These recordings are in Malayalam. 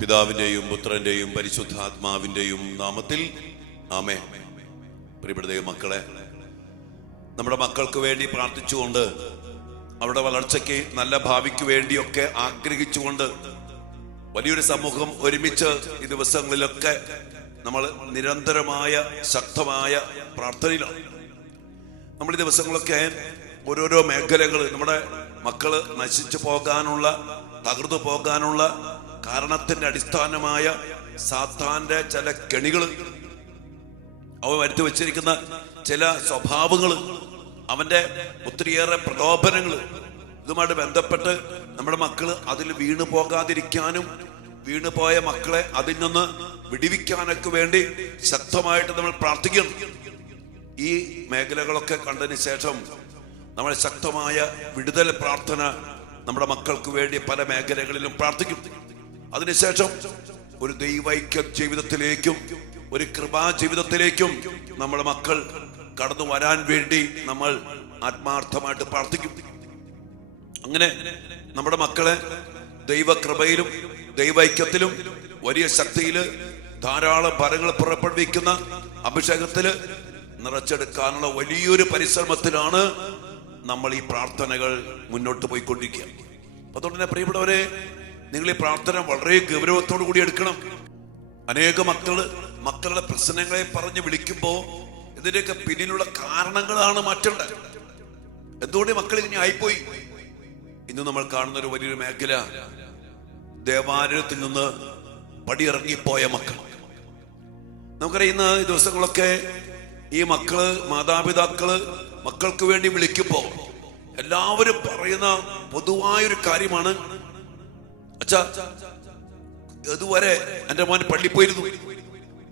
പിതാവിന്റെയും പുത്രന്റെയും പരിശുദ്ധാത്മാവിന്റെയും നാമത്തിൽ ആമേൻ. പ്രിയപ്പെട്ട മക്കളെ, നമ്മുടെ മക്കൾക്ക് വേണ്ടി പ്രാർത്ഥിച്ചുകൊണ്ട്, അവരുടെ വളർച്ചയ്ക്ക് നല്ല ഭാവിക്ക് വേണ്ടിയൊക്കെ ആഗ്രഹിച്ചുകൊണ്ട് വലിയൊരു സമൂഹം ഒരുമിച്ച് ഈ ദിവസങ്ങളിലൊക്കെ നമ്മൾ നിരന്തരമായ ശക്തമായ പ്രാർത്ഥനയിലാണ്. നമ്മൾ ഈ ദിവസങ്ങളൊക്കെ ഓരോരോ മേഖലകൾ, നമ്മുടെ മക്കള് നശിച്ചു പോകാനുള്ള, തകർന്നു പോകാനുള്ള കാരണത്തിന്റെ അടിസ്ഥാനമായ സാത്താന്റെ ചില കെണികൾ, അവ വരുത്തി വെച്ചിരിക്കുന്ന ചില സ്വഭാവങ്ങൾ, അവന്റെ ഒത്തിരിയേറെ പ്രലോഭനങ്ങൾ, ഇതുമായിട്ട് ബന്ധപ്പെട്ട് നമ്മുടെ മക്കള് അതിൽ വീണു പോകാതിരിക്കാനും വീണു പോയ മക്കളെ അതിൽ നിന്ന് വിടിവിക്കാനൊക്കെ വേണ്ടി ശക്തമായിട്ട് നമ്മൾ പ്രാർത്ഥിക്കണം. ഈ മേഖലകളൊക്കെ കണ്ടതിന് ശേഷം നമ്മൾ ശക്തമായ വിടുതൽ പ്രാർത്ഥന നമ്മുടെ മക്കൾക്ക് വേണ്ടി പല മേഖലകളിലും പ്രാർത്ഥിക്കും. അതിനുശേഷം ഒരു ദൈവൈക്യ ജീവിതത്തിലേക്കും ഒരു കൃപാ ജീവിതത്തിലേക്കും നമ്മുടെ മക്കൾ കടന്നു വരാൻ വേണ്ടി നമ്മൾ ആത്മാർത്ഥമായിട്ട് പ്രാർത്ഥിക്കും. അങ്ങനെ നമ്മുടെ മക്കളെ ദൈവകൃപയിലും ദൈവൈക്യത്തിലും വലിയ ശക്തിയില് ധാരാളം ഫലങ്ങൾ പുറപ്പെടുവിക്കുന്ന അഭിഷേകത്തില് നിറച്ചെടുക്കാനുള്ള വലിയൊരു പരിശ്രമത്തിലാണ് നമ്മൾ ഈ പ്രാർത്ഥനകൾ മുന്നോട്ട് പോയിക്കൊണ്ടിരിക്കുക. അതുകൊണ്ട് തന്നെ പ്രിയപ്പെട്ടവരെ, നിങ്ങൾ ഈ പ്രാർത്ഥന വളരെ ഗൗരവത്തോടു കൂടി എടുക്കണം. അനേക മക്കളുടെ പ്രശ്നങ്ങളെ പറഞ്ഞ് വിളിക്കുമ്പോ ഇതിന്റെയൊക്കെ പിന്നിലുള്ള കാരണങ്ങളാണ് മാറ്റേണ്ടത്. എന്തുകൊണ്ട് മക്കൾ ഇനി ആയിപ്പോയി? ഇന്ന് നമ്മൾ കാണുന്ന ഒരു വലിയൊരു മേഖല, ദേവാലയത്തിൽ നിന്ന് പടിയിറങ്ങിപ്പോയ മക്കൾ. നമുക്കറിയുന്ന ഈ ദിവസങ്ങളൊക്കെ ഈ മക്കള്, മാതാപിതാക്കള് മക്കൾക്ക് വേണ്ടി വിളിക്കുമ്പോ എല്ലാവരും പറയുന്ന പൊതുവായൊരു കാര്യമാണ്, അച്ഛാ ഇതുവരെ എന്റെ മോൻ പള്ളി പോയിരുന്നു,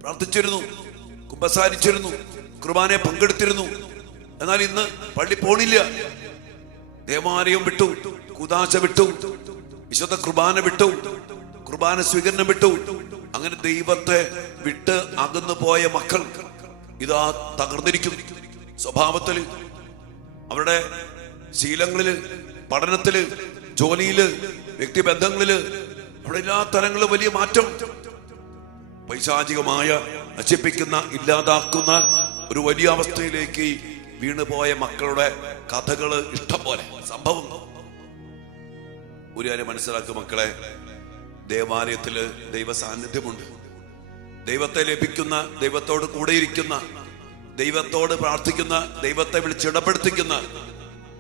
പ്രാർത്ഥിച്ചിരുന്നു, കുമ്പസാരിച്ചിരുന്നു, കുർബാനയെ പങ്കെടുത്തിരുന്നു, എന്നാൽ ഇന്ന് പള്ളി പോണില്ല, ദേവാലയം വിട്ടു, കൂദാശ വിട്ടു, വിശുദ്ധ കുർബാന വിട്ടു, കുർബാന സ്വീകരണം വിട്ടു. അങ്ങനെ ദൈവത്തെ വിട്ട് അകന്നു പോയ മക്കൾ ഇതാ തകർന്നിരിക്കുന്നു. സ്വഭാവത്തില്, അവരുടെ ശീലങ്ങളില്, പഠനത്തില്, ജോലിയില്, വ്യക്തിബന്ധങ്ങളില്, അവിടെ എല്ലാ തലങ്ങളിലും വലിയ മാറ്റം. പൈശാചികമായ, നശിപ്പിക്കുന്ന, ഇല്ലാതാക്കുന്ന ഒരു വലിയ അവസ്ഥയിലേക്ക് വീണുപോയ മക്കളുടെ കഥകള് ഇഷ്ടം പോലെ സംഭവം. ഒരു കാര്യം മനസ്സിലാക്കുക മക്കളെ, ദേവാലയത്തില് ദൈവ സാന്നിധ്യമുണ്ട്. ദൈവത്തെ ലഭിക്കുന്ന, ദൈവത്തോട് കൂടെയിരിക്കുന്ന, ദൈവത്തോട് പ്രാർത്ഥിക്കുന്ന, ദൈവത്തെ വിളിച്ചിടപ്പെടുത്തിക്കുന്ന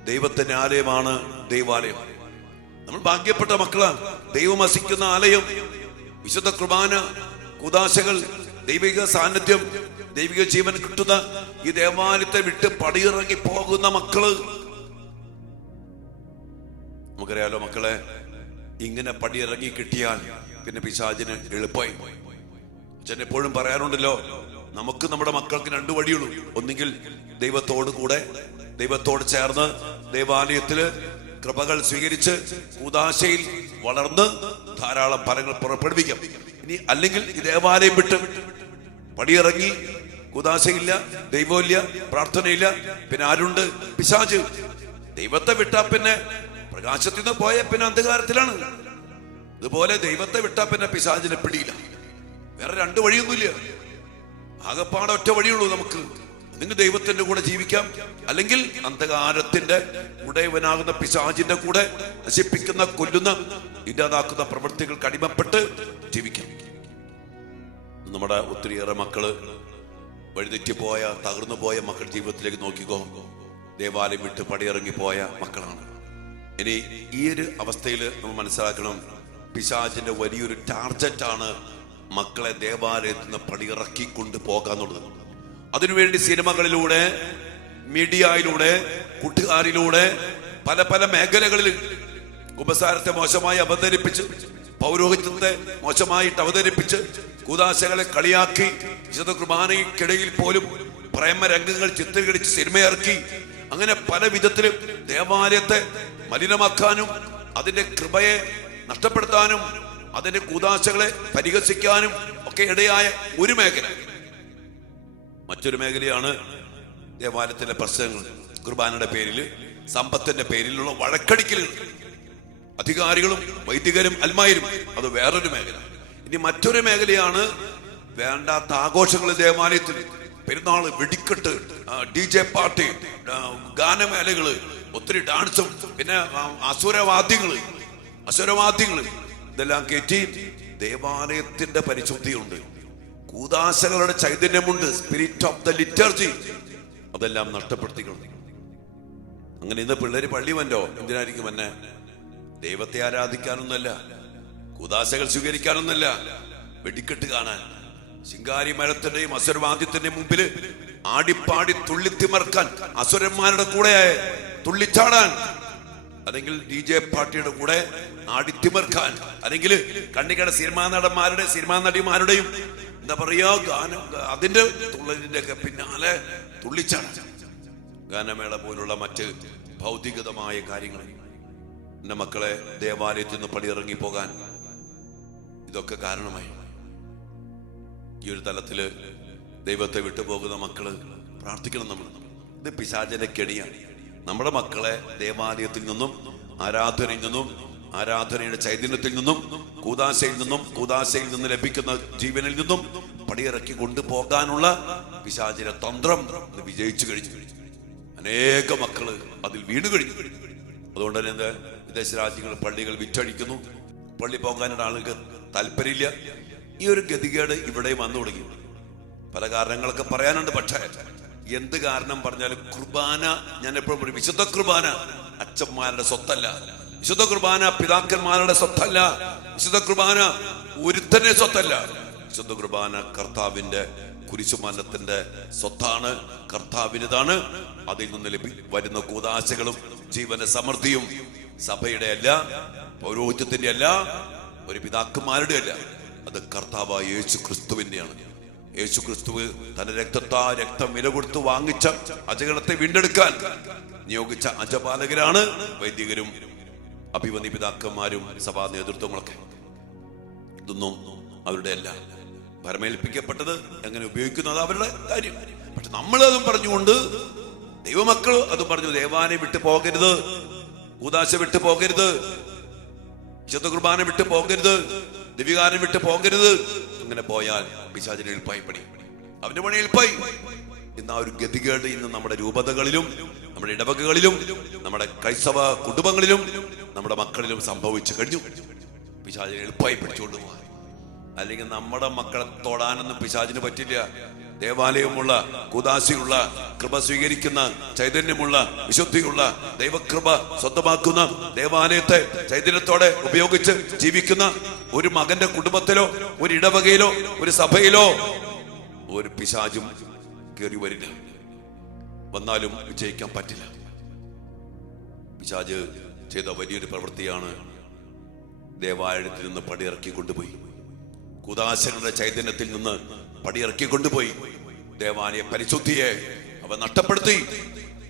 ദൈവത്തിന്റെ ആലയമാണ് ദൈവാലയം. നമ്മൾ ഭാഗ്യപ്പെട്ട മക്കളാണ്. ദൈവം വസിക്കുന്ന ആലയം, വിശുദ്ധ കുർബാന, കൂദാശകൾ, ദൈവിക സാന്നിധ്യം, ദൈവിക ജീവൻ കിട്ടുന്ന ഈ ദേവാലയത്തെ വിട്ട് പടിയിറങ്ങി പോകുന്ന മക്കള്. നമുക്കറിയാലോ മക്കളെ, ഇങ്ങനെ പടിയിറങ്ങി കിട്ടിയാൽ പിന്നെ പിശാചിന് എളുപ്പമായി. അച്ഛൻ എപ്പോഴും പറയാറുണ്ടല്ലോ, നമുക്ക് നമ്മുടെ മക്കൾക്ക് രണ്ടു വഴിയുള്ളൂ. ഒന്നുകിൽ ദൈവത്തോട് കൂടെ, ദൈവത്തോട് ചേർന്ന് ദേവാലയത്തില് കൃപകൾ സ്വീകരിച്ച് കൂദാശയിൽ വളർന്ന് ധാരാളം ഫലങ്ങൾ പുറപ്പെടുവിക്കാം. ഇനി അല്ലെങ്കിൽ ഈ ദേവാലയം വിട്ട് പടിയിറങ്ങി, കൂദാശയില്ല, ദൈവമില്ല, പ്രാർത്ഥനയില്ല, പിന്നെ ആരുണ്ട്? പിശാച്. ദൈവത്തെ വിട്ടാ പിന്നെ പ്രകാശത്തിൽ നിന്ന് പോയ പിന്നെ അന്ധകാരത്തിലാണ്. ഇതുപോലെ ദൈവത്തെ വിട്ടാ പിന്നെ പിശാചിനെ പിടിയില്ല. വേറെ രണ്ടു വഴിയൊന്നുമില്ല. ആകപ്പാടെ ഒറ്റ വഴിയുള്ളൂ നമുക്ക്. നിങ്ങൾ ദൈവത്തിന്റെ കൂടെ ജീവിക്കാം, അല്ലെങ്കിൽ അന്ധകാരത്തിന്റെ ഉടയവനാകുന്ന പിശാചിന്റെ കൂടെ നശിപ്പിക്കുന്ന, കൊല്ലുന്ന, ഇല്ലാതാക്കുന്ന പ്രവൃത്തികൾക്ക് അടിമപ്പെട്ട് ജീവിക്കാം. നമ്മുടെ ഒത്തിരിയേറെ മക്കള് വഴിതെറ്റിപ്പോയ, തകർന്നു പോയ മക്കൾ ജീവിതത്തിലേക്ക് നോക്കിക്കോ, ദേവാലയം വിട്ട് പടിയിറങ്ങിപ്പോയ മക്കളാണ്. ഇനി ഈ ഒരു അവസ്ഥയിൽ നമ്മൾ മനസ്സിലാക്കണം, പിശാചിന്റെ വലിയൊരു ടാർജറ്റാണ് മക്കളെ ദേവാലയത്തിൽ നിന്ന് പടിയിറക്കി കൊണ്ട് പോകാന്നുള്ളത്. അതിനുവേണ്ടി സിനിമകളിലൂടെ, മീഡിയയിലൂടെ, കൂട്ടുകാരിലൂടെ, പല പല മേഖലകളിൽ കുമ്പസാരത്തെ മോശമായി അവതരിപ്പിച്ച്, പൗരോഹിത്യത്തെ മോശമായിട്ട് അവതരിപ്പിച്ച്, കൂദാശകളെ കളിയാക്കി, വിശുദ്ധ കുർബാനയ്ക്കിടയിൽ പോലും പ്രേമരംഗങ്ങൾ ചിത്രീകരിച്ച് സിനിമയിറക്കി, അങ്ങനെ പല വിധത്തിലും ദേവാലയത്തെ മലിനമാക്കാനും അതിന്റെ കൃപയെ നഷ്ടപ്പെടുത്താനും അതിന്റെ കൂദാശകളെ പരിഹസിക്കാനും ഒക്കെ ഇടയായ ഒരു മേഖല. മറ്റൊരു മേഖലയാണ് ദേവാലയത്തിലെ പ്രശ്നങ്ങൾ, കുർബാനയുടെ പേരിൽ, സമ്പത്തിന്റെ പേരിലുള്ള വഴക്കടിക്കലുകൾ. അധികാരികളും വൈദികരും അൽമായരും, അത് വേറൊരു മേഖല. ഇനി മറ്റൊരു മേഖലയാണ് വേണ്ടാത്ത ആഘോഷങ്ങൾ ദേവാലയത്തിൽ. പെരുന്നാള്, വെടിക്കെട്ട്, DJ പാർട്ടി, ഗാനമേളകള്, ഒത്തിരി ഡാൻസും, പിന്നെ അസുരവാദ്യങ്ങള് ഇതെല്ലാം കയറ്റി ദേവാലയത്തിന്റെ പരിശുദ്ധിയുണ്ട്, കൂദാശകളുടെ ചൈതന്യമുണ്ട്, സ്പിരിറ്റ് ഓഫ് ദ ലിറ്റർജി, അതെല്ലാം നഷ്ടപ്പെടുത്തിക്കളഞ്ഞു. അങ്ങനെ ഇന്ന് പിള്ളേര് പള്ളി വന്നോ എന്തിനായിരിക്കും എന്നെ? ദൈവത്തെ ആരാധിക്കാനൊന്നല്ല, കൂദാശകൾ സ്വീകരിക്കാനൊന്നല്ല, വെടിക്കെട്ട് കാണാൻ, ശിങ്കാരി മരത്തിന്റെയും അസുരവാദ്യത്തിന്റെയും മുമ്പിൽ ആടിപ്പാടി തുള്ളിത്തിമർക്കാൻ, അസുരന്മാരുടെ കൂടെ തുള്ളിച്ചാടാൻ, അല്ലെങ്കിൽ DJ പാർട്ടിയുടെ കൂടെ ആടിത്തിമർക്കാൻ, അല്ലെങ്കിൽ കണ്ണിക്കട സിനിമാ നടന്മാരുടെ സിനിമാ നടിമാരുടെയും എന്താ പറയാ ഗാനം, അതിന്റെ തുള്ളലിന്റെ ഒക്കെ പിന്നാലെ തുള്ളിച്ചാടാൻ, ഗാനമേള പോലുള്ള മറ്റ് ഭൗതികതമായ കാര്യങ്ങൾ. എന്റെ മക്കളെ ദേവാലയത്തിൽ നിന്ന് പടിയിറങ്ങി പോകാൻ ഇതൊക്കെ കാരണമായി. ഈ ഒരു തലത്തില് ദൈവത്തെ വിട്ടുപോകുന്ന മക്കള് പ്രാർത്ഥിക്കണം. നമ്മൾ ഇത് പിശാചിന്റെ കെണിയാണ്. നമ്മുടെ മക്കളെ ദേവാലയത്തിൽ നിന്നും, ആരാധനയിൽ നിന്നും, ആരാധനയുടെ ചൈതന്യത്തിൽ നിന്നും, കൂദാശയിൽ നിന്ന് ലഭിക്കുന്ന ജീവനിൽ നിന്നും പടിയിറക്കി കൊണ്ടുപോകാനുള്ള പിശാചിന്റെ തന്ത്രം വിജയിച്ചു കഴിഞ്ഞു. അനേക മക്കള് അതിൽ വീണു കഴിഞ്ഞു. അതുകൊണ്ട് തന്നെ വിദേശ രാജ്യങ്ങൾ പള്ളികൾ വിറ്റഴിക്കുന്നു, പള്ളി പോകാനുള്ള ആളുകൾക്ക് താല്പര്യമില്ല. ഈ ഒരു ഗതികേട് ഇവിടെ വന്നു തുടങ്ങി. പല കാരണങ്ങളൊക്കെ പറയാനുണ്ട്. പക്ഷേ എന്ത് കാരണം പറഞ്ഞാലും കുർബാന, ഞാൻ എപ്പോഴും പറയും, വിശുദ്ധ കുർബാന അച്ഛന്മാരുടെ സ്വത്തല്ല, വിശുദ്ധ കുർബാന പിതാക്കന്മാരുടെ സ്വത്തല്ല, വിശുദ്ധ കുർബാന ഒരുത്തന്റെ സ്വത്തല്ല. വിശുദ്ധ കുർബാന കർത്താവിന്റെ കുരിശുമരണത്തിന്റെ സ്വത്താണ്, കർത്താവിനതാണ്. അതിൽ നിന്ന് വരുന്ന കൂദാശകളും ജീവന്റെ സമൃദ്ധിയും സഭയുടെ അല്ല, പൗരോഹിത്യത്തിന്റെ അല്ല, ഒരു പിതാക്കന്മാരുടെ അല്ല, അത് കർത്താവായ യേശു ക്രിസ്തുവിന്റെയാണ്. യേശു ക്രിസ്തു തന്റെ രക്തം വില കൊടുത്ത് വാങ്ങിച്ച അജഗണത്തെ വീണ്ടെടുക്കാൻ നിയോഗിച്ച അജപാലകരാണ് വൈദികരും അഭിവന്യ പിതാക്കന്മാരും സഭാ നേതൃത്വങ്ങളൊക്കെ. ഇതൊന്നും അവരുടെ അല്ല. ഭരമേൽപ്പിക്കപ്പെട്ടത് എങ്ങനെ ഉപയോഗിക്കുന്നത് അവരുടെ കാര്യം. പക്ഷെ നമ്മൾ അതും പറഞ്ഞുകൊണ്ട്, ദൈവമക്കൾ അതും പറഞ്ഞു, ദേവാലയം വിട്ടു പോകരുത്, കൂദാശ വിട്ടു പോകരുത്, വിശുദ്ധ കുർബാന വിട്ടു പോകരുത്, ദിവ്യകാരം വിട്ടു പോകരുത്. അങ്ങനെ പോയാൽ പിശാചിന് എളുപ്പമായി പണി, അവന്റെ പണി എളുപ്പമായി. ഇന്ന് ആ ഒരു ഗതികേട് ഇന്ന് നമ്മുടെ രൂപതകളിലും, നമ്മുടെ ഇടവകകളിലും, നമ്മുടെ ക്രൈസ്തവ കുടുംബങ്ങളിലും, നമ്മുടെ മക്കളിലും സംഭവിച്ചു കഴിഞ്ഞു. പിശാചിനെ എളുപ്പമായി പിടിച്ചുകൊണ്ട് പോകാൻ. അല്ലെങ്കിൽ നമ്മുടെ മക്കളെ തൊടാനൊന്നും പിശാചിന് പറ്റില്ല. ദേവാലയമുള്ള, കൂദാശയുള്ള, കൃപ സ്വീകരിക്കുന്ന, ചൈതന്യമുള്ള, വിശുദ്ധിയുള്ള, ദൈവകൃപ സ്വന്തമാക്കുന്ന, ദേവാലയത്തെ ചൈതന്യത്തോടെ ഉപയോഗിച്ച് ജീവിക്കുന്ന ഒരു മകന്റെ കുടുംബത്തിലോ, ഒരു ഇടവകയിലോ, ഒരു സഭയിലോ ഒരു പിശാചും കയറി വരില്ല. വന്നാലും വിജയിക്കാൻ പറ്റില്ല. പിശാച് ചെയ്ത വലിയൊരു പ്രവൃത്തിയാണ് ദേവാലയത്തിൽ നിന്ന് പടിയിറക്കി കൊണ്ടുപോയി, കൂദാശകളുടെ ചൈതന്യത്തിൽ നിന്ന് പടിയിറക്കി കൊണ്ടുപോയി ദേവാലയ പരിശുദ്ധിയെ അവൻ നഷ്ടപ്പെടുത്തി,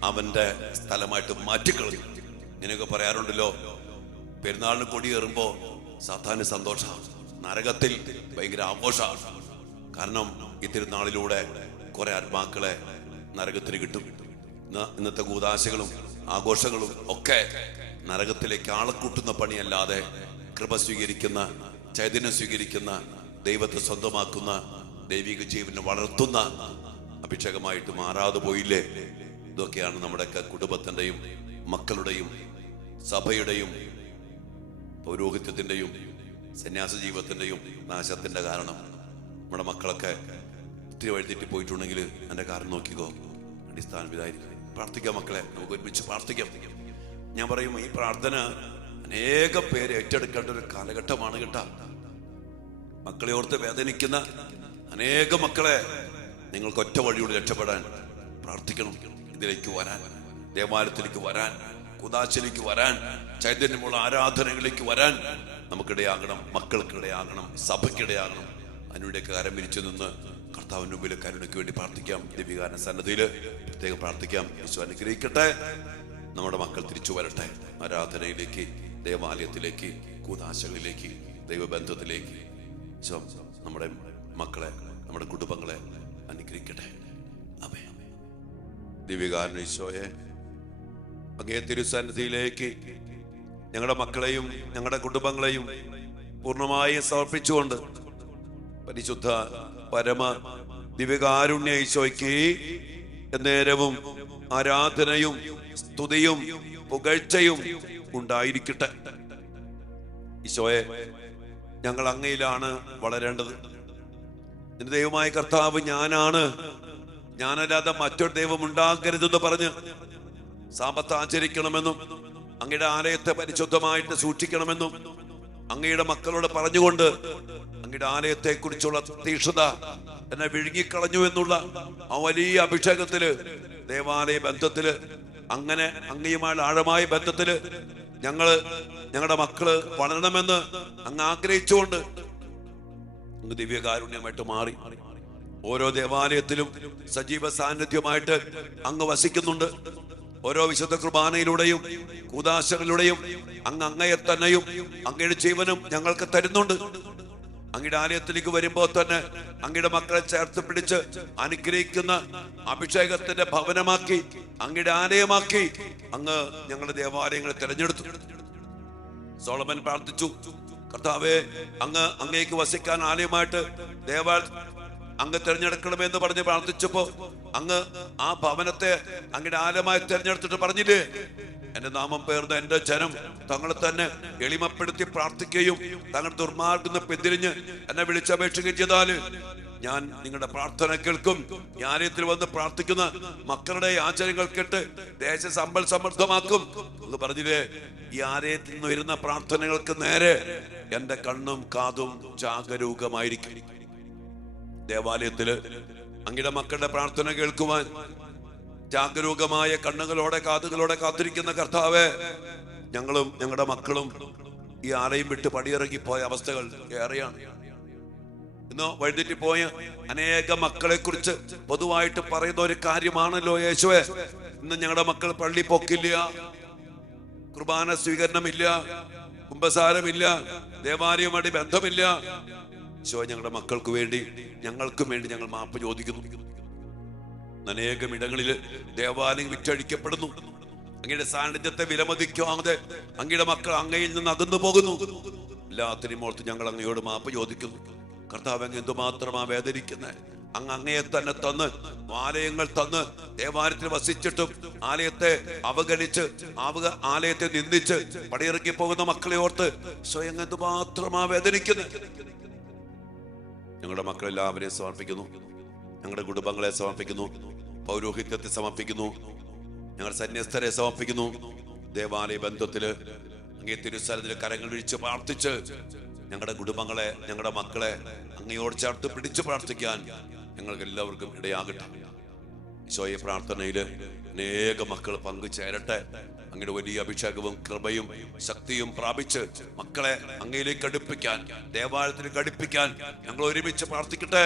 അവന്റെ സ്ഥലമായിട്ട് മാറ്റിക്കളഞ്ഞു. ഇങ്ങനെയൊക്കെ പറയാറുണ്ടല്ലോ, പെരുന്നാളിന് കൊടിയേറുമ്പോ സാധാരണ സന്തോഷമാണ്, നരകത്തിൽ ഭയങ്കര ആഘോഷമാണ്. കാരണം ഈ തിരുനാളിലൂടെ കുറെ ആത്മാക്കളെ നരകത്തിന് കിട്ടും. ഇന്നത്തെ കൂദാശകളും ആഘോഷങ്ങളും ഒക്കെ നരകത്തിലേക്ക് ആളെക്കൂട്ടുന്ന പണിയല്ലാതെ കൃപ സ്വീകരിക്കുന്ന, ചൈതന്യം സ്വീകരിക്കുന്ന, ദൈവത്തെ സ്വന്തമാക്കുന്ന, ദൈവിക ജീവനെ വളർത്തുന്ന അഭിഷേകമായിട്ട് മാറാതെ പോയില്ലേ? ഇതൊക്കെയാണ് നമ്മുടെയൊക്കെ കുടുംബത്തിന്റെയും മക്കളുടെയും സഭയുടെയും പൗരോഹിത്യത്തിന്റെയും സന്യാസ ജീവിതത്തിന്റെയും നാശത്തിന്റെ കാരണം. നമ്മുടെ മക്കളൊക്കെ ഒത്തിരി വഴിതെറ്റി പോയിട്ടുണ്ടെങ്കിൽ എൻ്റെ കാരണം നോക്കിക്കോ, അടിസ്ഥാനം ഇതായിരിക്കും. പ്രാർത്ഥിക്കാം മക്കളെ, നമുക്ക് ഒരുമിച്ച് പ്രാർത്ഥിക്കാം. ഞാൻ പറയും, ഈ പ്രാർത്ഥന അനേകം പേര് ഏറ്റെടുക്കേണ്ട ഒരു കാലഘട്ടമാണ് കേട്ടാ. മക്കളെ ഓർത്ത് വേദനിക്കുന്ന അനേക മക്കളെ നിങ്ങൾക്ക് ഒറ്റ വഴിയോട് രക്ഷപ്പെടാൻ പ്രാർത്ഥിക്കണം. ഇതിലേക്ക് വരാൻ, ദേവാലയത്തിലേക്ക് വരാൻ, കൂദാശയിലേക്ക് വരാൻ, ചൈതന്യമുള്ള ആരാധനകളിലേക്ക് വരാൻ നമുക്കിടയാകണം, മക്കൾക്കിടയാകണം, സഭയ്ക്കിടയാകണം. അതിനുവേണ്ടിയൊക്കെ കരം വിരിച്ചു നിന്ന് കർത്താവിന്റെ മുമ്പിൽ കരുണയ്ക്ക് വേണ്ടി പ്രാർത്ഥിക്കാം. ദിവ്യകാരണ സന്നദ്ധിയിൽ പ്രത്യേകം പ്രാർത്ഥിക്കാം. ഈശോ അനുഗ്രഹിക്കട്ടെ. നമ്മുടെ മക്കൾ തിരിച്ചു വരട്ടെ ആരാധനയിലേക്ക്, ദേവാലയത്തിലേക്ക്, കൂദാശകളിലേക്ക്, ദൈവബന്ധത്തിലേക്ക്. ഈശോ നമ്മുടെ മക്കളെ, നമ്മുടെ കുടുംബങ്ങളെ അനുഗ്രഹിക്കട്ടെ. ആമേൻ. ദിവ്യകാരണ ഈശോയെ, അങ്ങേ തിരുസന്നിധിയിലേക്ക് ഞങ്ങളുടെ മക്കളെയും ഞങ്ങളുടെ കുടുംബങ്ങളെയും പൂർണ്ണമായും സമർപ്പിച്ചുകൊണ്ട് പരിശുദ്ധ പരമ ദിവ്യകാരുണ്യ ഈശോയ്ക്ക് നേരവും ആരാധനയും സ്തുതിയും പുകഴ്ചയും ഉണ്ടായിരിക്കട്ടെ. ഈശോയെ, ഞങ്ങൾ അങ്ങയിലാണ് വളരേണ്ടത്. നിന്റെ ദൈവമായ കർത്താവ് ഞാനാണ്, ഞാനല്ലാതെ മറ്റൊരു ദൈവം ഉണ്ടാകരുതെന്ന് പറഞ്ഞ് സാപത്ത് ആചരിക്കണമെന്നും അങ്ങയുടെ ആലയത്തെ പരിശുദ്ധമായിട്ട് സൂക്ഷിക്കണമെന്നും അങ്ങയുടെ മക്കളോട് പറഞ്ഞുകൊണ്ട് അങ്ങയുടെ ആലയത്തെ കുറിച്ചുള്ള തീക്ഷ്ണത എന്നെ വിഴുങ്ങിക്കളഞ്ഞു എന്നുള്ള ആ വലിയ അഭിഷേകത്തില്, ദേവാലയ ബന്ധത്തില്, അങ്ങനെ അങ്ങയുമായി ആഴമായ ബന്ധത്തില് ഞങ്ങളുടെ മക്കള് വളരണമെന്ന് അങ്ങ് ആഗ്രഹിച്ചുകൊണ്ട് അങ്ങ് ദിവ്യകാരുണ്യമായിട്ട് മാറി ഓരോ ദേവാലയത്തിലും സജീവ സാന്നിധ്യമായിട്ട് അങ്ങ് വസിക്കുന്നുണ്ട്. ഓരോ വിശുദ്ധ കുർബാനയിലൂടെയും കൂദാശകളിലൂടെയും അങ്ങയെ തന്നെയും അങ്ങയുടെ ജീവനും ഞങ്ങൾക്ക് തരുന്നുണ്ട്. അങ്ങയുടെ ആലയത്തിലേക്ക് വരുമ്പോൾ തന്നെ അങ്ങയുടെ മക്കളെ ചേർത്ത് പിടിച്ച് അനുഗ്രഹിക്കുന്ന അഭിഷേകത്തിന്റെ ഭവനമാക്കി, അങ്ങയുടെ ആലയമാക്കി അങ്ങ് ഞങ്ങളുടെ ദേവാലയങ്ങളെ തിരഞ്ഞെടുത്തു. സോളമൻ പ്രാർത്ഥിച്ചു, കർത്താവേ, അങ്ങേക്ക് വസിക്കാൻ ആലയമായിട്ട് അങ്ങ് തിരഞ്ഞെടുക്കണമെന്ന് പറഞ്ഞ് പ്രാർത്ഥിച്ചപ്പോ അങ്ങ് ആ ഭവനത്തെ അങ്ങയുടെ ആലയമായി തിരഞ്ഞെടുത്തിട്ട് പറഞ്ഞില്ലേ, എന്റെ നാമം പേർന്ന് എന്റെ ജനം തങ്ങളെ തന്നെ എളിമപ്പെടുത്തി പ്രാർത്ഥിക്കുകയും തങ്ങൾ ദുർമാർഗം പിന്തിരിഞ്ഞ് എന്നെ വിളിച്ചപേക്ഷിക്കുകയും ചെയ്താല് ഞാൻ നിങ്ങളുടെ പ്രാർത്ഥന കേൾക്കും. ഈ ആലയത്തിൽ വന്ന് പ്രാർത്ഥിക്കുന്ന മക്കളുടെ ആചാരങ്ങൾ കേട്ട് ദേശ സമ്പൽ സമൃദ്ധമാക്കും എന്ന് പറഞ്ഞില്ലേ. ഈ ആലയത്തിൽ നിന്ന് വരുന്ന പ്രാർത്ഥനകൾക്ക് നേരെ എന്റെ കണ്ണും കാതും ജാഗരൂകമായിരിക്കും. ദേവാലയത്തില് അങ്ങയുടെ മക്കളുടെ പ്രാർത്ഥന കേൾക്കുവാൻ ജാഗരൂകമായ കണ്ണുകളോടെ കാതുകളോടെ കാത്തിരിക്കുന്ന കർത്താവേ, ഞങ്ങളും ഞങ്ങളുടെ മക്കളും ഈ ആലയം വിട്ട് പടിയിറങ്ങിപ്പോയ അവസ്ഥകൾ ഏറെയാണ്. ഇന്ന് വഴിതെറ്റിപ്പോയ അനേക മക്കളെ കുറിച്ച് പൊതുവായിട്ട് പറയുന്ന ഒരു കാര്യമാണല്ലോ യേശുവേ, ഇന്ന് ഞങ്ങളുടെ മക്കൾ പള്ളി പോക്കില്ല, കുർബാന സ്വീകരണമില്ല, കുമ്പസാരമില്ല, ദേവാലയവുമായിട്ട് ബന്ധമില്ല. ഈശോ, ഞങ്ങളുടെ മക്കൾക്ക് വേണ്ടി ഞങ്ങൾക്കും വേണ്ടി ഞങ്ങൾ മാപ്പ് ചോദിക്കുന്നു. അനേകം ഇടങ്ങളിൽ ദേവാലയം വിറ്റഴിക്കപ്പെടുന്നു. അങ്ങയുടെ സാന്നിധ്യത്തെ വിലമതിക്കാതെ അങ്ങയുടെ മക്കൾ അങ്ങയിൽ നിന്ന് അകന്നു പോകുന്നു. എല്ലാത്തിനും ഓർത്ത് ഞങ്ങൾ അങ്ങയോട് മാപ്പ് ചോദിക്കുന്നു. കർത്താവ്, അങ്ങ് എന്തുമാത്രമാ വേദനിക്കുന്നത്. അങ്ങയെ തന്നെ തന്ന് ആലയങ്ങൾ തന്ന് ദേവാലയത്തിൽ വസിച്ചിട്ടും ആലയത്തെ അവഗണിച്ച് ആലയത്തെ നിന്ദിച്ച് പടിയിറക്കി പോകുന്ന മക്കളെ ഓർത്ത് സ്വയം എന്തുമാത്രമാ വേദനിക്കുന്നത്. ഞങ്ങളുടെ മക്കളെല്ലാവരെയും സമർപ്പിക്കുന്നു, ഞങ്ങളുടെ കുടുംബങ്ങളെ സമർപ്പിക്കുന്നു, പൗരോഹിത്യത്തെ സമർപ്പിക്കുന്നു, ഞങ്ങളുടെ സന്യസ്തരെ സമർപ്പിക്കുന്നു. ദേവാലയ ബന്ധത്തില് അങ്ങേ തിരുസ്ഥലത്തില് കരങ്ങൾ വിരിച്ച് പ്രാർത്ഥിച്ച് ഞങ്ങളുടെ കുടുംബങ്ങളെ, ഞങ്ങളുടെ മക്കളെ അങ്ങയോട് ചേർത്ത് പിടിച്ച് പ്രാർത്ഥിക്കാൻ ഞങ്ങൾക്ക് എല്ലാവർക്കും ഇടയാകട്ടെ. ഈശോയെ, പ്രാർത്ഥനയില് അനേക മക്കൾ പങ്കുചേരട്ടെ. അങ്ങയുടെ വലിയ അഭിഷേകവും കൃപയും ശക്തിയും പ്രാപിച്ച് മക്കളെ അങ്ങയിലേക്ക് അടുപ്പിക്കാൻ, ദേവാലയത്തിലേക്ക് അടുപ്പിക്കാൻ ഞങ്ങൾ ഒരുമിച്ച് പ്രാർത്ഥിക്കട്ടെ.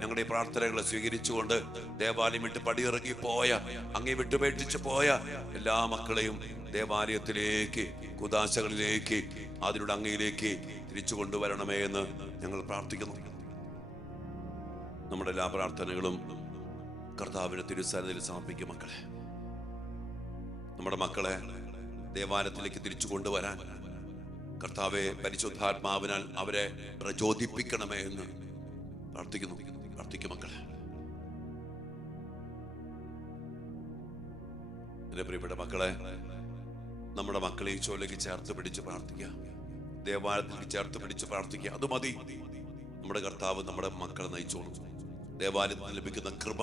ഞങ്ങളുടെ ഈ പ്രാർത്ഥനകളെ സ്വീകരിച്ചുകൊണ്ട് ദേവാലയം വിട്ട് പടിയിറങ്ങി പോയ, അങ്ങേ വിട്ടുപേക്ഷിച്ച് പോയ എല്ലാ മക്കളെയും ദേവാലയത്തിലേക്ക്, കുദാശകളിലേക്ക്, അതിലൂടെ അങ്ങയിലേക്ക് തിരിച്ചു കൊണ്ടുവരണമേ എന്ന് ഞങ്ങൾ പ്രാർത്ഥിക്കുന്നു. നമ്മുടെ എല്ലാ പ്രാർത്ഥനകളും കർത്താവിന്റെ തിരുസന്നിധിയിൽ സമർപ്പിക്കും. മക്കളെ, നമ്മുടെ മക്കളെ ദേവാലയത്തിലേക്ക് തിരിച്ചു കൊണ്ടുവരാൻ കർത്താവെ പരിശുദ്ധാത്മാവിനാൽ അവരെ പ്രചോദിപ്പിക്കണമേ എന്ന് പ്രാർത്ഥിക്കുന്നു. പ്രാർത്ഥിക്കും മക്കളെ. എന്റെ പ്രിയപ്പെട്ട മക്കളെ, നമ്മുടെ മക്കളെ ഈശോയിലേക്ക് ചേർത്ത് പിടിച്ച് പ്രാർത്ഥിക്കുക, ദേവാലയത്തിലേക്ക് ചേർത്ത് പിടിച്ച് പ്രാർത്ഥിക്കുക. അത് മതി. നമ്മുടെ കർത്താവ് നമ്മുടെ മക്കളെ നയിച്ചോളും. ദേവാലയത്തിൽ ലഭിക്കുന്ന കൃപ,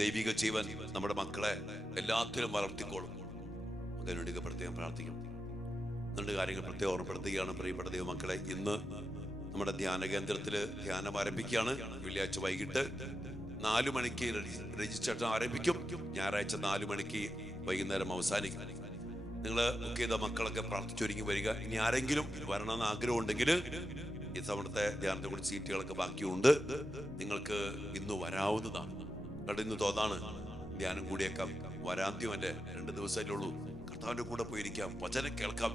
ദൈവിക ജീവൻ നമ്മുടെ മക്കളെ എല്ലാത്തിലും വളർത്തിക്കോളും. അതിനുവേണ്ടി പ്രത്യേകം പ്രാർത്ഥിക്കും. രണ്ട് കാര്യങ്ങൾ പ്രത്യേകം ഓർമ്മപ്പെടുത്തുകയാണ് പ്രിയപ്പെട്ട ദൈവമക്കളെ. ഇന്ന് നമ്മുടെ ധ്യാന കേന്ദ്രത്തില് ധ്യാനം ആരംഭിക്കുകയാണ്. വെള്ളിയാഴ്ച വൈകിട്ട് 4 മണിക്ക് രജിസ്ട്രേഷൻ ആരംഭിക്കും. ഞായറാഴ്ച 4 മണിക്ക് വൈകുന്നേരം അവസാനിക്കും. നിങ്ങൾ ബുക്ക് ചെയ്ത മക്കളൊക്കെ പ്രാർത്ഥിച്ചൊരുങ്ങി വരിക. ഇനി ആരെങ്കിലും വരണമെന്ന് ആഗ്രഹം ഉണ്ടെങ്കിൽ ഈ തവണത്തെ ധ്യാനത്തെ കൂടി സീറ്റുകളൊക്കെ ബാക്കിയുണ്ട്. നിങ്ങൾക്ക് ഇന്ന് വരാവുന്നതാണ്. കാരണം ഇന്ന് തോന്നാണ് ധ്യാനം കൂടിയേക്കാം. വരാന്ത്യം എൻ്റെ 2 ദിവസമല്ലേ ഉള്ളൂ. കർത്താവിൻ്റെ കൂടെ പോയിരിക്കാം, വചനം കേൾക്കാം,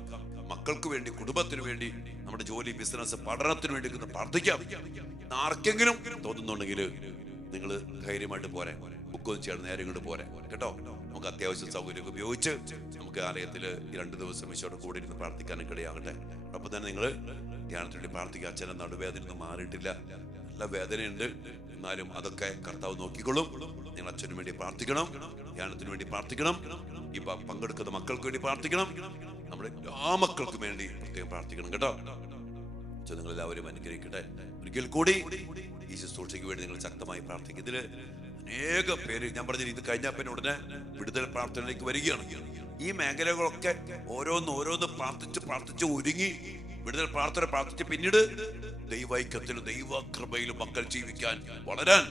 മക്കൾക്ക് വേണ്ടി, കുടുംബത്തിന് വേണ്ടി, നമ്മുടെ ജോലി, ബിസിനസ്, പഠനത്തിന് വേണ്ടി പ്രാർത്ഥിക്കാം. ആർക്കെങ്കിലും തോന്നുന്നുണ്ടെങ്കിൽ നിങ്ങൾ ധൈര്യമായിട്ട് പോരെ, ബുക്കൊന്നും ചെയ്യണം, നേരെ ഇങ്ങോട്ട് പോരെ കേട്ടോ. നമുക്ക് അത്യാവശ്യം സൗകര്യം ഉപയോഗിച്ച് നമുക്ക് ആലയത്തിൽ 2 ദിവസം ഈശോയുടെ കൂടെ ഇരുന്ന് പ്രാർത്ഥിക്കാനൊക്കെ ഇടയാകട്ടെ. അപ്പം തന്നെ നിങ്ങൾ ധ്യാനത്തിന് വേണ്ടി പ്രാർത്ഥിക്കുക. അച്ഛനെ നടുവേദനയൊന്നും മാറിയിട്ടില്ല, നല്ല വേദനയുണ്ട്, എന്നാലും അതൊക്കെ കർത്താവ് നോക്കിക്കൊള്ളും. നിങ്ങൾ അച്ഛന് വേണ്ടി പ്രാർത്ഥിക്കണം, ധ്യാനത്തിന് വേണ്ടി പ്രാർത്ഥിക്കണം, ഈ പങ്കെടുക്കുന്ന മക്കൾക്ക് വേണ്ടി പ്രാർത്ഥിക്കണം, നമ്മുടെ എല്ലാ മക്കൾക്കും വേണ്ടി പ്രത്യേകം പ്രാർത്ഥിക്കണം കേട്ടോ. നിങ്ങൾ എല്ലാവരും അനുഗ്രഹിക്കട്ടെ. ഒരിക്കൽ കൂടി ഈ ശുശ്രൂഷയ്ക്ക് വേണ്ടി നിങ്ങൾ ശക്തമായി പ്രാർത്ഥിക്കും. ഇതില് അനേക പേര്, ഞാൻ പറഞ്ഞ ഇത് കഴിഞ്ഞാൽ പിന്നെ ഉടനെ വിടുതൽ പ്രാർത്ഥനയിലേക്ക് വരികയാണ്. ഈ മേഖലകളൊക്കെ ഓരോന്ന് പ്രാർത്ഥിച്ച് ഒരുങ്ങി വിടുതൽ പ്രാർത്ഥന പ്രാർത്ഥിച്ച് പിന്നീട് ദൈവൈക്യത്തിലും ദൈവകൃപയിലും മക്കൾ ജീവിക്കാൻ വളരാൻ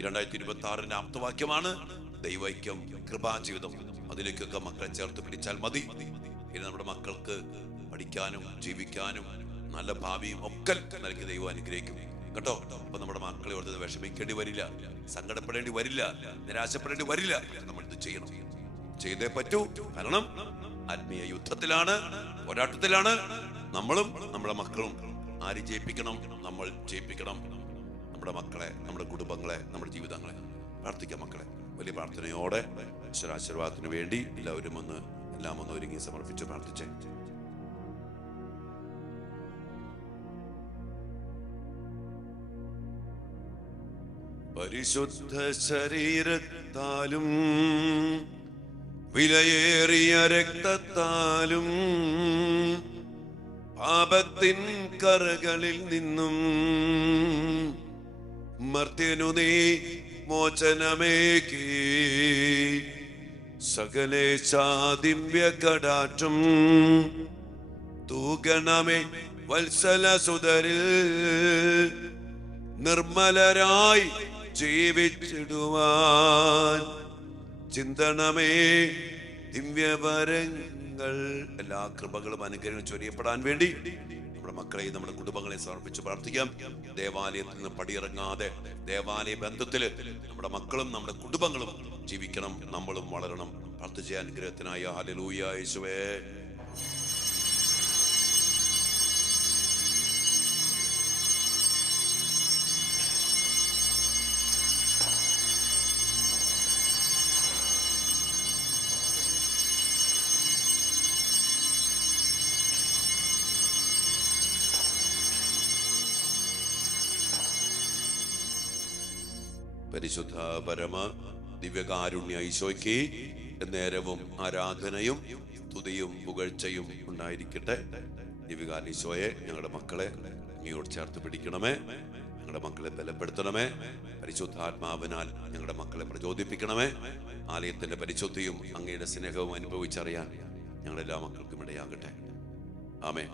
2026 ആപ്തവാക്യമാണ് ദൈവൈക്യം, കൃപാജീവിതം. അതിലേക്കൊക്കെ മക്കളെ ചേർത്ത് പിടിച്ചാൽ മതി. ഇനി നമ്മുടെ മക്കൾക്ക് പഠിക്കാനും ജീവിക്കാനും നല്ല ഭാവിയും ഒക്കെ നൽകി ദൈവം അനുഗ്രഹിക്കും കേട്ടോ. അപ്പൊ നമ്മുടെ മക്കളെ ഓർത്ത് വിഷമിക്കേണ്ടി വരില്ല, സങ്കടപ്പെടേണ്ടി വരില്ല, നിരാശപ്പെടേണ്ടി വരില്ല. നമ്മൾ ഇത് ചെയ്യണം, ചെയ്തേ പറ്റൂ. കാരണം ആത്മീയ യുദ്ധത്തിലാണ്, പോരാട്ടത്തിലാണ് നമ്മളും നമ്മുടെ മക്കളും. ആര് ജയിപ്പിക്കണം? നമ്മൾ ജയിപ്പിക്കണം നമ്മുടെ മക്കളെ, നമ്മുടെ കുടുംബങ്ങളെ, നമ്മുടെ ജീവിതങ്ങളെ. പ്രാർത്ഥിക്കാം മക്കളെ. വലിയ പ്രാർത്ഥനയോടെ ഈശ്വരാശീർവാദത്തിന് വേണ്ടി എല്ലാവരും എല്ലാം ഒന്ന് ഒരുങ്ങി സമർപ്പിച്ച് പ്രാർത്ഥിച്ചേ. പരിശുദ്ധ ശരീരത്താലും വിലയേറിയ രക്തത്താലും പാപത്തിൻ കറകളിൽ നിന്നും മർത്യനു നീ മോചനമേകി സകലേശാ ദിവ്യ കടാക്ഷം തൂകണമേ വത്സല സുതരിൽ നിർമ്മലരായി ജീവിച്ചിടുവാൻ ചിന്തണമേ ദിവ്യവരങ്ങൾ. എല്ലാ കൃപകളും അനുഗ്രഹങ്ങളും ചൊരിയപ്പെടാൻ വേണ്ടി നമ്മുടെ മക്കളെയും നമ്മുടെ കുടുംബങ്ങളെയും സമർപ്പിച്ച് പ്രാർത്ഥിക്കാം. ദേവാലയത്തിൽ നിന്ന് പടിയിറങ്ങാതെ ദേവാലയ ബന്ധത്തില് നമ്മുടെ മക്കളും നമ്മുടെ കുടുംബങ്ങളും ജീവിക്കണം, നമ്മളും വളരണം. പ്രാർത്ഥിച്ച അനുഗ്രഹത്തിനായി ഹല്ലേലൂയ യേശുവേ. പരിശുദ്ധ പരമ ദിവ്യകാരുണ്യ ഈശോയ്ക്ക് നേരവും ആരാധനയും സ്തുതിയും പുകഴ്ചയും ഉണ്ടായിരിക്കട്ടെ. ദിവ്യകാരുണ്യ ഈശോയെ, ഞങ്ങളുടെ മക്കളെ അങ്ങയോട് ചേർത്ത് പിടിക്കണമേ, ഞങ്ങളുടെ മക്കളെ ബലപ്പെടുത്തണമേ. പരിശുദ്ധാത്മാവിനാൽ ഞങ്ങളുടെ മക്കളെ പ്രചോദിപ്പിക്കണമേ. ആലയത്തിന്റെ പരിശുദ്ധിയും അങ്ങയുടെ സ്നേഹവും അനുഭവിച്ചറിയാൻ ഞങ്ങളെല്ലാ മക്കൾക്കും ഇടയാകട്ടെ. ആമേൻ.